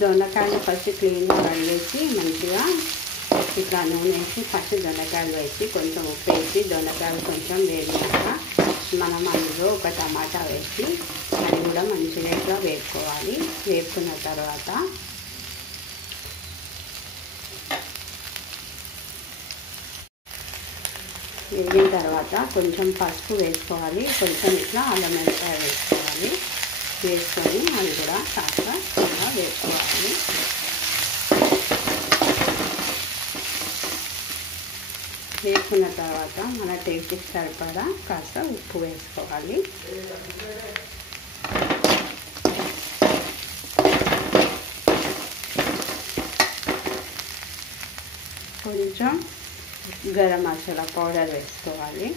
దొండకాయలు ఫస్ట్ క్లీన్గా కడిగేసి మంచిగా ఇట్లా నూనె వేసి ఫస్ట్ దొండకాయలు వేసి కొంచెం ఉప్పు వేసి దొండకాయలు కొంచెం వేగినాక మనం అందులో ఒక టమాటా వేసి అది కూడా మంచిగా ఇట్లా వేపుకోవాలి. వేపుకున్న తర్వాత వేగిన తర్వాత కొంచెం పసుపు వేసుకోవాలి, కొంచెం ఇట్లా అల్లం వెల్లిపాయ వేసుకోవాలి. వేసుకొని అది కూడా కాస్త బాగా వేసుకోవాలి. వేసుకున్న తర్వాత మన టేస్ట్కి సరిపడా కాస్త ఉప్పు వేసుకోవాలి. కొంచెం గరం మసాలా పౌడర్ వేసుకోవాలి.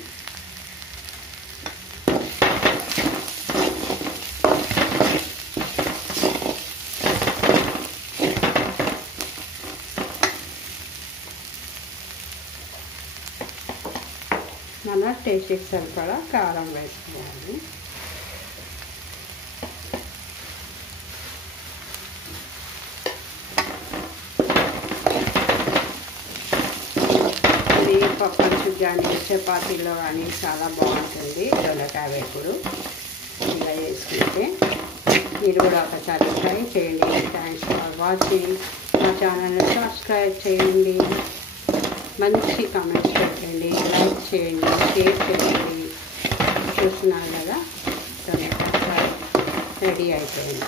మన టేస్ట్కి సరిపడా కారం వేసుకోవాలి. ఇది పప్పులు కానీ చపాతీలో కానీ చాలా బాగుంటుంది దొండకాయ వేపుడు. ఇలా చేసుకుంటే మీరు కూడా ఒకసారి ట్రై చేయండి. Thanks for watching. మా ఛానల్ని సబ్స్క్రైబ్ చేయండి, మంచి కామెంట్స్ పెట్టండి, లైక్ చేయండి, షేర్ చేయండి. చూస్తున్నారు కదా, రెడీ అయిపోయింది.